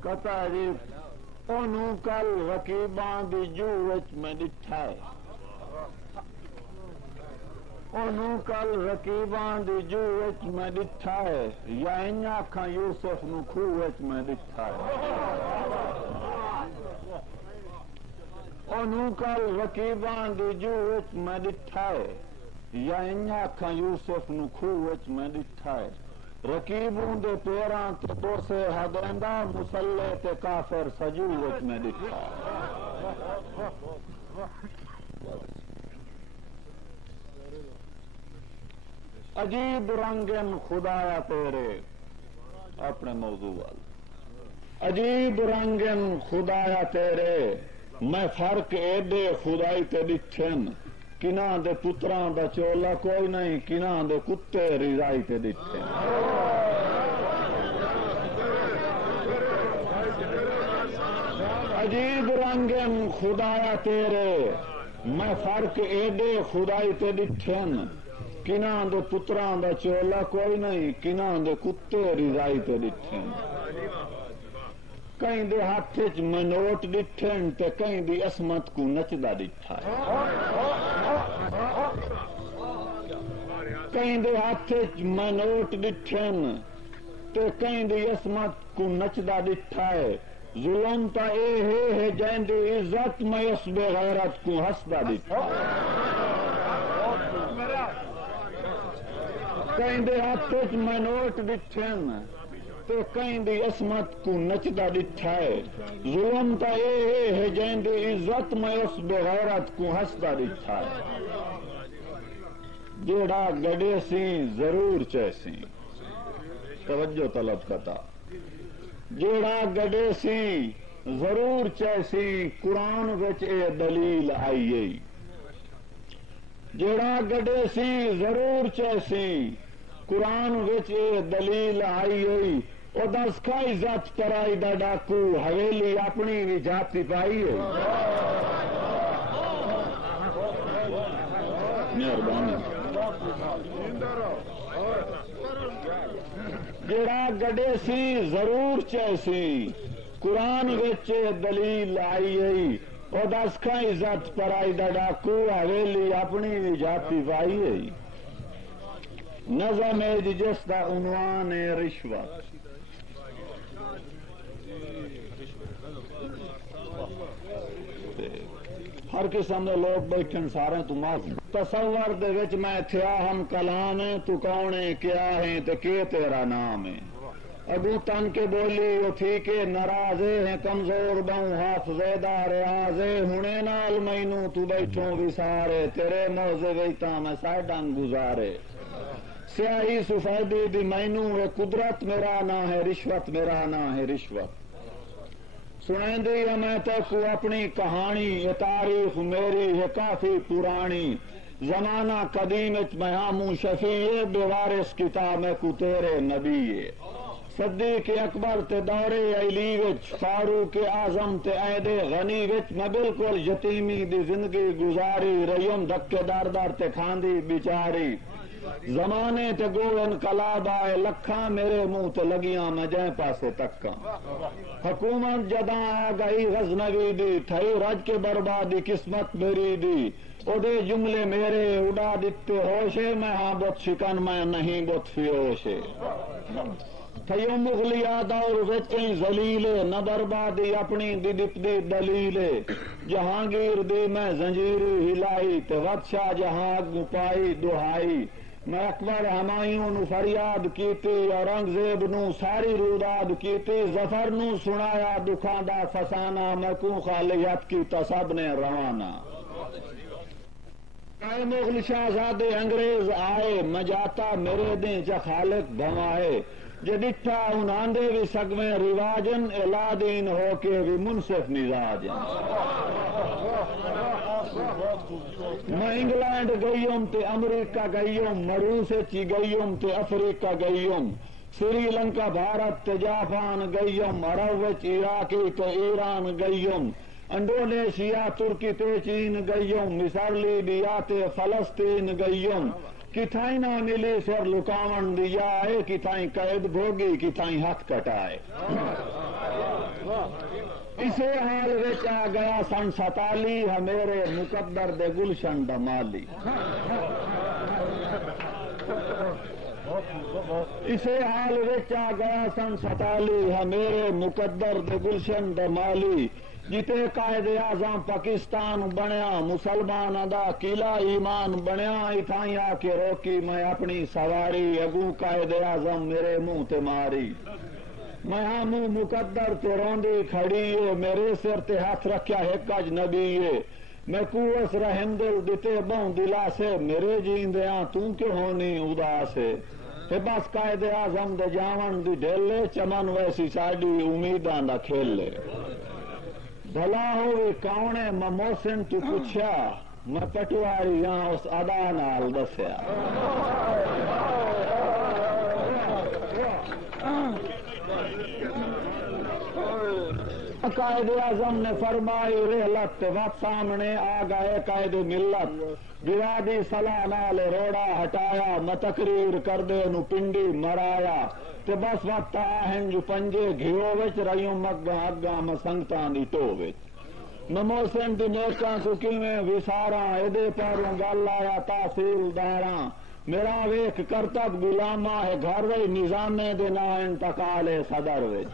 کتا جی انہوں کل رقیباں دی جو وچ میں ڈٹھا ہے انہوں کل رقیباں دی جو وچ میں ڈٹھا ہے یا انہاں کھاں یوسف نو کھو وچ میں ڈٹھا ہے انہوں کل رقیباں دی جو وچ میں ڈٹھا ہے یا انہاں کھاں یوسف نو کھو وچ میں ڈٹھا ہے رقیبوں دے پیراں تے بوسے ہدیندا مسلح تے کافر سجو وچ میں ڈٹھا عجیب رنگن خدایا تیرے اپنے موضوع وال عجیب رنگن خدایا تیرے میں فرق ایڈے خدائی تے ڈٹھن کناں دے پتراں دا چولا کوئی نہیں کناں دے کتے رضائی تے ڈٹھن عجیب رنگن خدایا تیرے میں فرق ایڈے خدائی تے ڈٹھن کناں دے پتراں دا چولا کوئی نہیں کناں دے کتے رضائی تے ڈٹھن کہیں دے ہاتھ چ میں نوٹ ڈٹھن تے کہیں دی عصمت کو نچدا ڈٹھا ہے کہیں دے ہاتھ چ میں نوٹ ڈٹھن تے کہیں دی عصمت کو نچدا ڈٹھا ہے ظلم تا اے ہے جائیں دی عزت میں اس بے غیرت کو ہسدا ڈٹھا ہے کہیں دے ہاتھ چ میں نوٹ ڈٹھن تو کہیں دی عصمت کو نچدا ڈٹھا ہے ظلم تا اے ہے جائیں دی عزت میں اس بے غیرت کو ہسدا ڈٹھا ہے جیڑا گڑے سی ضرور چیسی توجہ طلب کتا جیڑا گڑے سی ضرور چیسی قرآن وچ اے دلیل آئی جیڑا گڑے سی ضرور چیسی قرآن وچ اے دلیل آئی او دس کا عزت پرائی دا ڈاکو حویلی اپنی بھی جاتی پائی ہے مہربانی جڑا گڈے سی ضرور چیسی قرآن وچ دلیل آئی او دس کا عزت پرائی دا ڈاکو حویلی اپنی بھی جاتی پائی ہے نظم جس دا عنوان ہے رشوت ہر قسم دے لوگ بیٹھن سارے تو معاف تصور دے وچ میں تھیا ہم کلام ہے تو کون ہے کیا ہے تے کہ تیرا نام ہے ابو تن کے بولی وہ تھی کہ ناراضے ہیں کمزور بہوں حافظے دا ریاضے ہنے نال مینوں تو بیٹھوں وسارے تیرے موزے ویتا میں سائڈاں گزارے سیاہی سفیدی دی مینوں ہے قدرت میرا نہ ہے رشوت میرا نہ ہے رشوت سنیں دی میں تو کو اپنی کہانی یہ تاریخ میری ہے کافی پرانی زمانہ قدیم میں ہاموں شفیع بے وارث کتاب میں کو تیرے نبی صدیق اکبر تے دورے علی وچ فاروق اعظم تے عہد غنی وچ میں بالکل یتیمی دی زندگی گزاری رہیم دھکے دار دار تے کھاندی بیچاری زمانے تے گو انقلاب آئے لکھاں میرے منہ تے لگیاں میں جائیں پاسے تکاں حکومت جداں آ گئی غزنوی دی تھئی رج کے بربادی قسمت میری دی او دے جملے میرے اڑا دیتے ہوشے میں ہاں بت شکن میں نہیں بت فیوشے تھیو مغلیہ دور وچیں ذلیلے نہ بربادی اپنی دی دپدی دلیلے جہانگیر دی میں زنجیری ہلائی تے بادشاہ جہاں پائی دہائی میں اکبر ہمایوں نو فریاد کیتی اورنگزیب نو ساری روداد کیتی ظفر نو سنایا دکھاں دا فسانہ میں کو خالیت کی تصب نے روانہ مغل شہزادے انگریز آئے میں جاتا میرے دیں چا خالق بھوائے جڈٹھا اناندے بھی سگویں رواجن الادین ہو کے بھی منصف مزاجن میں انگلینڈ گئیم تے امریکہ گئیم مروس چی گئیم تے افریقہ گئیم سری لنکا بھارت تے جاپان گئیم عرب وچ عراقی تے ایران گئیم انڈونیشیا ترکی تے چین گئیم مصر لیبیا تے فلسطین گئیم کتھائی نہ ملی سر لکاون دیا ہے کتھائی قید بھوگی کتھائی ہاتھ کٹائے اسے حال وچ آ گیا سن 47 میرے مقدر دے گلشن دمالی اسے حال وچ آ گیا سن 47 میرے مقدر دے گلشن دمالی جتے قائد اعظم پاکستان بنیا مسلمان دا قلعہ ایمان بنیا اتھائی آ کے روکی میں اپنی سواری اگوں قائد اعظم میرے منہ تے ماری میں منہ مقدر تے روندی کھڑی ہے میرے سر تے ہاتھ رکھیا ایک اجنبی ہے میں کوس رحم دل دیتے بہوں دلا سے میرے جیندیاں توں کیوں ہونی اداس ہے بس قائد اعظم دے جاون دی ڈھیلے چمن ویسی ساڈی امیداں دا کھیلے بھلا ہوئی کاؤنے میں محسن تو پوچھا میں پٹواری ہاں اس ادا نال دسیا قائد اعظم نے فرمائی رحلت وقت سامنے آ گئے قائد ملت برادی صلاح نال روڑا ہٹایا میں تقریر کر دے نو پنڈی مرایا تے بس وقت آہن جو پنجے گھیو وچ رہیوں مگاں اگاں میں سنگتاں دی ٹو وچ میں محسن دی نیکاں کو کیویں وساراں ایدے پیروں گل آیا تحصیل داراں میرا ویکھ کرتب غلامہ ہے گھر وی نظامے دے نا انتقال صدر وچ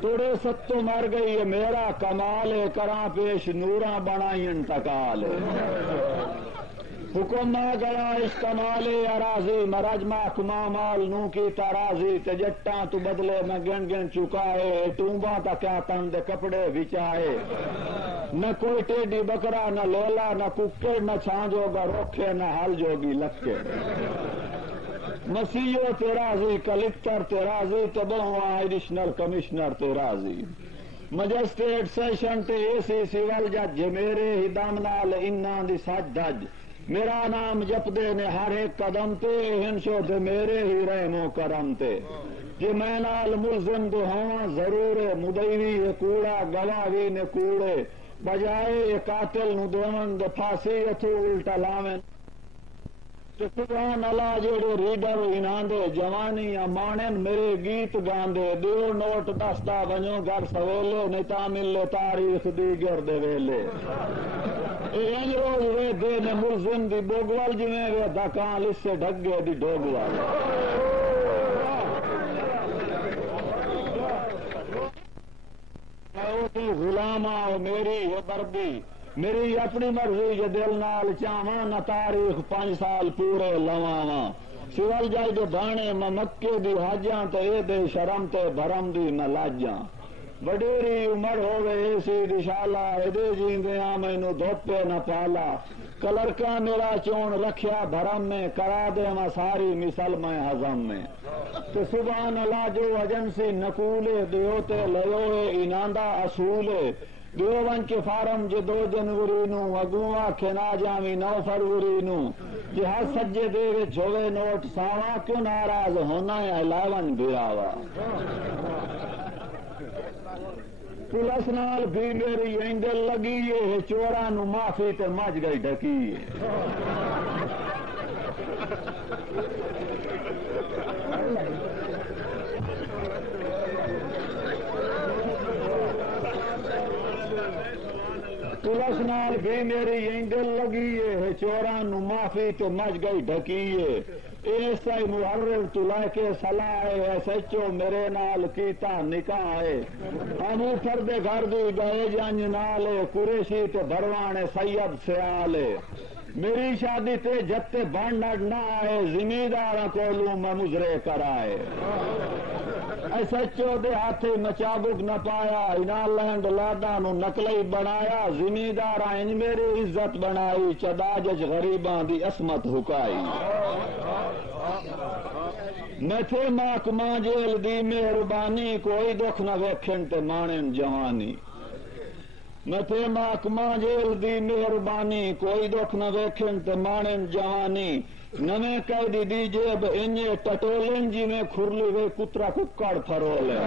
توڑے ستو مر گئی ہے میرا کمال ہے کراں پیش نوراں بنائی انتقال حکم نہ گیا استعمال اراضی مرجمہ کما مال نو کی ترازی تے جٹاں تو بدلے میں گن گن چکائے ٹومباں تا کیا تن دے کپڑے بچائے نہ کوئی ٹیڈی بکرا نہ لولا نہ ککڑ نہ چھانجو گا روکھے نہ ہل جوگی لکھے مسیحو تیرازی کلکٹر تیرازی تے بہواں ایڈیشنل کمشنر تیرازی مجسٹریٹ سیشن تے اے سی سیول جج میرے ہی دم نال انہاں دی سج دج میرا نام جپ دے نے ہر ایک قدم تے ہنشو دے میرے ہی رحم و کرم تے جی میں نال ملزم دے ہاں ضرور مدعوی ہے کوڑا گواہی نے کوڑے بجائے قاتل نو دیون دے پھانسی اتھو الٹا لاویں سبحان اللہ جڑے ریڈر انہاں دے جوانی امانن میرے گیت گاندے دیو نوٹ دستا ونجو گھر سویلے نہیں تا ملے تاریخ دیگر دے ویلے اینج روز وے دے نے ملزم دی بوگوال جویں وے دکان اس سے ڈھگے دی ڈوگوال غلامہ میری ہے بردی میری اپنی مرضی جو دل نال چاواں نہ تاریخ 5 سال پورے لواواں سول جائے جو دانے میں مکے دی حاجاں تے اے دے شرم تے بھرم دی نہ لاجاں وڈیری عمر ہوے اسی دی شالا اے دے جیندیاں مینوں دھوپے نہ پالا کلرکاں میرا چون رکھیا بھرم میں کرا دے میں ساری مثل میں ہضم میں تو سبحان اللہ جو ایجنسی نقولے دیو تے لیو انہاں دا اصولے دیوبند کے فارم جو 2 جنوری نو اگواں کھنا جاوی 9 فروری نو جہاں سجے دے وچ ہوے نوٹ ساواں کیوں ناراض ہونا ہے 11 بیراوا پولیس نال بھی میری اینگل لگی ہے چوراں نو معافی تے مچ گئی ڈکی پولیس نال بھی میری اینگل لگی ہے چوراں نو معافی تو مچ گئی ڈھکی ہے ایسا محرر تو لے کے صلاح ہے سچو میرے نال کیتا نکاح ہے ہم اوپر دے گھر دی گئے جنج نالے قریشی تے بھروانے سید سیالے میری شادی تے جتے بانڈ نہ آئے زمینداراں کولوں میں مزرے کرائے اے سچو دے ہاتھی مچابک نہ پایا انہاں لینڈ لادا نو نقلی بنایا زمینداراں انج میری عزت بنائی چداجج غریباں دی عصمت حکائی میں تھے محکمہ جیل دی مہربانی کوئی دکھ نہ ویکھن تے مانن جوانی میں تھے محکمہ جیل دی مہربانی کوئی دکھ نہ ویکھن تے مانن جوانی نویں قیدی دی جیب انجے ٹٹولن جی میں کھرلی وے کترا ککڑ پھرولے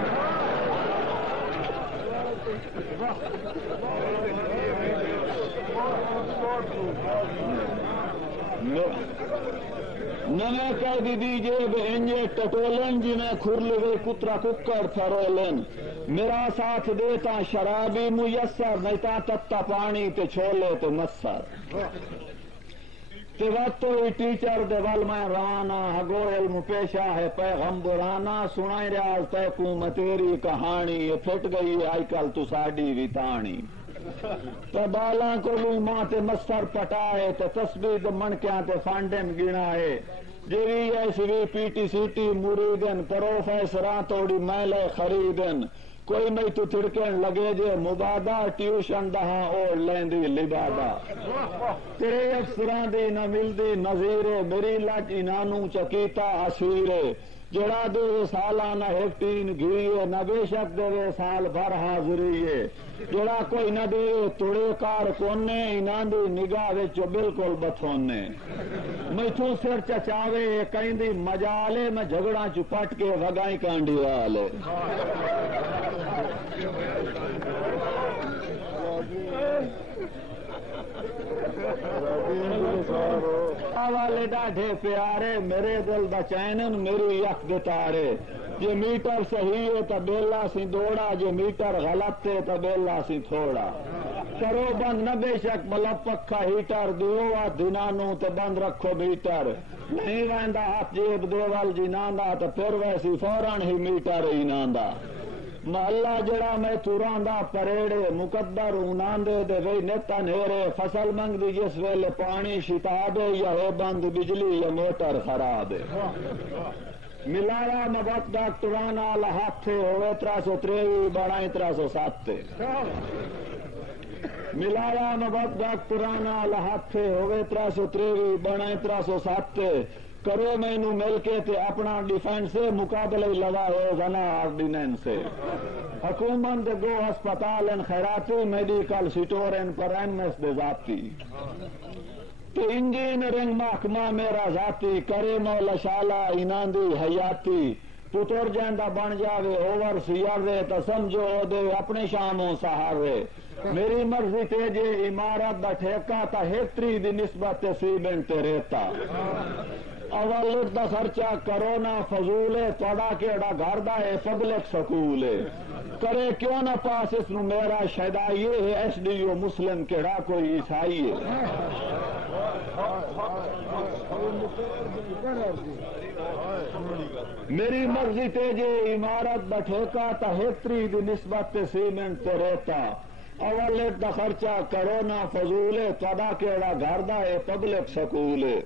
نمے کہہ دیجئے انجے ٹٹولن جی میں کھرلوے کترا ککڑ پھرولن میرا ساتھ دیتا شرابی میسر نہیں تتا پانی تے چھولے تے مسر تے وقت ہوئی ٹیچر دے ول میں رانا ہگو علم پیشہ ہے پیغمبرانا سنائی ریاض تے کو متیری کہانی یہ پھٹ گئی آئی کل تو ساڑی بھی تانی تے بالاں کو بھی ماں تے مسر پٹائے تے تسبیح منکیاں تے فانڈن گنائے جیوی ایسی بھی پی ٹی سی ٹی مریدن پروفیسراں توڑی میلے خریدن کوئی میں تو تھڑکن لگے جے مبادہ ٹیوشن دہاں اور لیندی لبادہ تیرے افسران دی نہ ملدی نظیرے میری لج انانوں چکیتا اسیرے جڑا دے سالانہ ہیکٹین گھیئے نہ بے شک دے سال بھر حاضریے جڑا کوئی نہ دے توڑے کار کونے انان دی نگاہ وچ بالکل بتھونے میتھوں سر چچاوے کہیں دی مجالے میں جھگڑا چپٹ کے وگائیں کانڈی والے والے ڈاڈھے پیارے میرے دل دا چینن میری یک دتارے جے میٹر صحیح ہے تا بیلا سی دوڑا جے میٹر غلط ہے تا بیلا سی تھوڑا کرو بند نہ بے شک ملب پکھا ہیٹر دیو دنانوں تے بند رکھو میٹر نہیں ویندا ہاتھ جیب دیوال جی ناندا تا پھر ویسی فوراً ہی میٹر ہی ناندا محلہ جڑا میں توراندا پریڑے مقدر اناندے دے وی نیتا نیرے فصل منگ دی جس ویلے پانی شتابے یا ہے بند بجلی یا موٹر خراب ملایا مبت ڈاکٹرانا لہاتھے ہوئے 353 بڑھائیں 307 ملایا مبت ڈاکٹرانا لہاتھے ہوئے 353 بڑھائیں 307 کرو مینو مل کے تے اپنا ڈیفینس مقابلے لگا ہو زنا آرڈیننس حکومت گو ہسپتال ان خیراتی میڈیکل سٹور ان پر ایمس دے ذاتی تو انجینئرنگ محکمہ میرا ذاتی کرے مولا شالا اناندی حیاتی پتر جاندہ بن جاوے اوور سیارے تو سمجھو دے اپنے شاموں سہارے میری مرضی تیجے عمارت دا ٹھیکہ تا ہیکٹری دی نسبت سیمنٹ ریتا اول لٹ دا خرچہ کرونا فضول ہے توڑا کیڑا گھر دا ہے پبلک سکول ہے کرے کیوں نہ پاس اس نو میرا شہدائی ہے ایس ڈی او مسلم کیڑا کوئی عیسائی ہے میری مرضی تیجے عمارت دا ٹھیکہ تا ہیکٹری دی نسبت سیمنٹ تے ریتا اول لٹ دا خرچہ کرونا فضول ہے توڑا کیڑا گھر دا ہے پبلک سکول ہے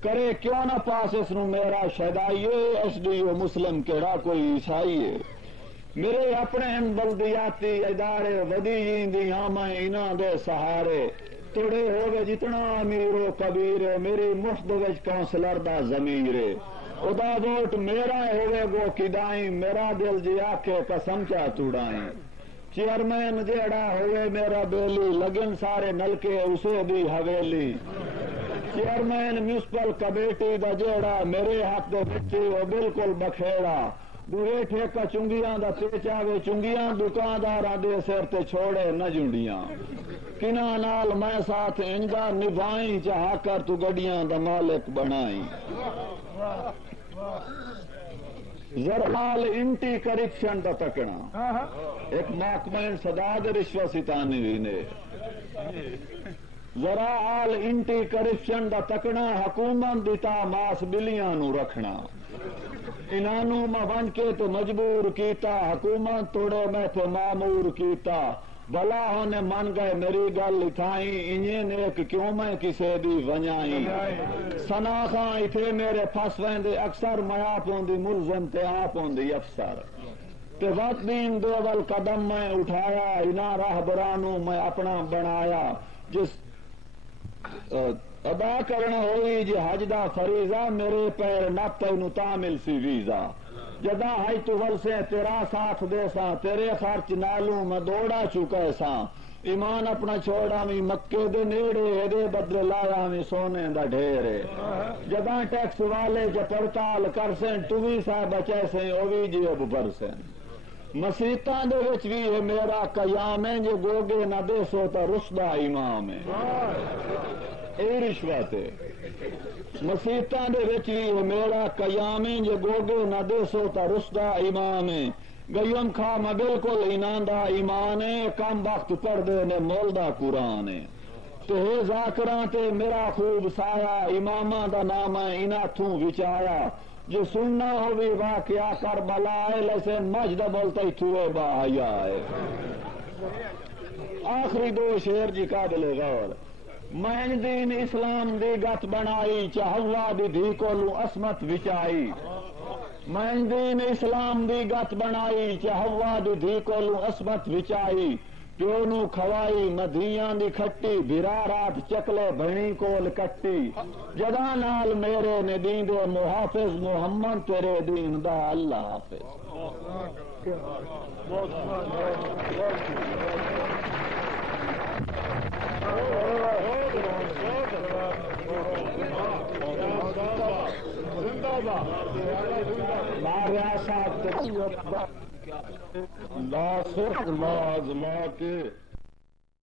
کرے کیوں نہ پاس اس نو میرا شہدائیے ایس ڈی او مسلم کیڑا کوئی عیسائی ہے میرے اپنے ان بلدیاتی ادارے ودی جیندی ہاں انہاں دے سہارے توڑے ہوگے جتنا امیر و کبیر میری مفت وچ کونسلر دا ضمیر ادا ووٹ میرا ہوگے گو کدائیں میرا دل جی آکھے قسم چا توڑائیں چیئرمین جیڑا ہوئے میرا بیلی لگن سارے نلکے اسے دی حویلی چیئرمین میونسپل کمیٹی دا جیڑا میرے حق دے بچے وہ بالکل بکھیڑا دورے ٹھیکا چنگیاں دا پیچاوے چنگیاں دکانداراں دے سر تے چھوڑے نہ جنڈیاں کنہ نال میں ساتھ انجا نبھائیں چاہا کر تو گڈیاں دا مالک بنائیں زرحال انٹی کرپشن دا تکنا ایک محکمہ صداد رشوہ ستانی ہوئی نے ذرا حال انٹی کرپشن دا تکنا حکومت دیتا ماس بلیاں نو رکھنا انانو ما بن کے تو مجبور کیتا حکومت توڑے میں تو معمور کیتا بلا ہونے من گئے میری گل لکھائیں انہیں نیک کیوں میں کسے دی ونیائیں سنا خاں اتھے میرے پھس ویندے اکثر میں آپ ہوندی ملزم تے آپ ہوندی افسر تے وقت دین دوول قدم میں اٹھایا انہاں راہبرانوں میں اپنا بنایا جس ادا کرنا ہوئی جی حج دا فریضہ میرے پیر نپتے نو تامل سی ویزا جدا ہائی تو ول سے تیرا ساتھ دے ساں تیرے خرچ نالوں میں دوڑا چکے ساں ایمان اپنا چھوڑا میں مکے دے نیڑے دے بدلے لایا میں سونے دا ڈھیرے جدا ٹیکس والے جے پڑتال کر سیں ٹوی صاحب بچے سیں اوی جی اب برسیں مسیطاں دے وچ بھی ہے میرا قیام ہے جو گوگے نہ دے سو تا رشدہ امام ہے اے رشوت ہے مسیتاں دے وچ وی میرا قیام جو گوگے نہ دیسو تا رسدا ایمان گیم کھا میں بالکل ایناندا ایمان کم وقت پڑھ دے نے مولدا قرآن تے ذاکراں تے میرا خوب سایہ اماماں دا نام اناتھوں وچایا جو سننا ہووی واقعہ کربلا ہے لیسے مجد بولتے تھوے با حیا ہے آخری دو شعر جی قابل غور میں دین اسلام دی گت بنائی چہوا دی دھی کولو عصمت وچائی میں دین اسلام دی گت بنائی چہوا دی دھی کولو عصمت وچائی پیو نو کھوائی مدھیاں دی کھٹی بھرا رات چکلے بھنی کول کٹی جگہ نال میرے نے دین دے محافظ محمد تیرے دین دا اللہ حافظ لا صرف لازمہ کے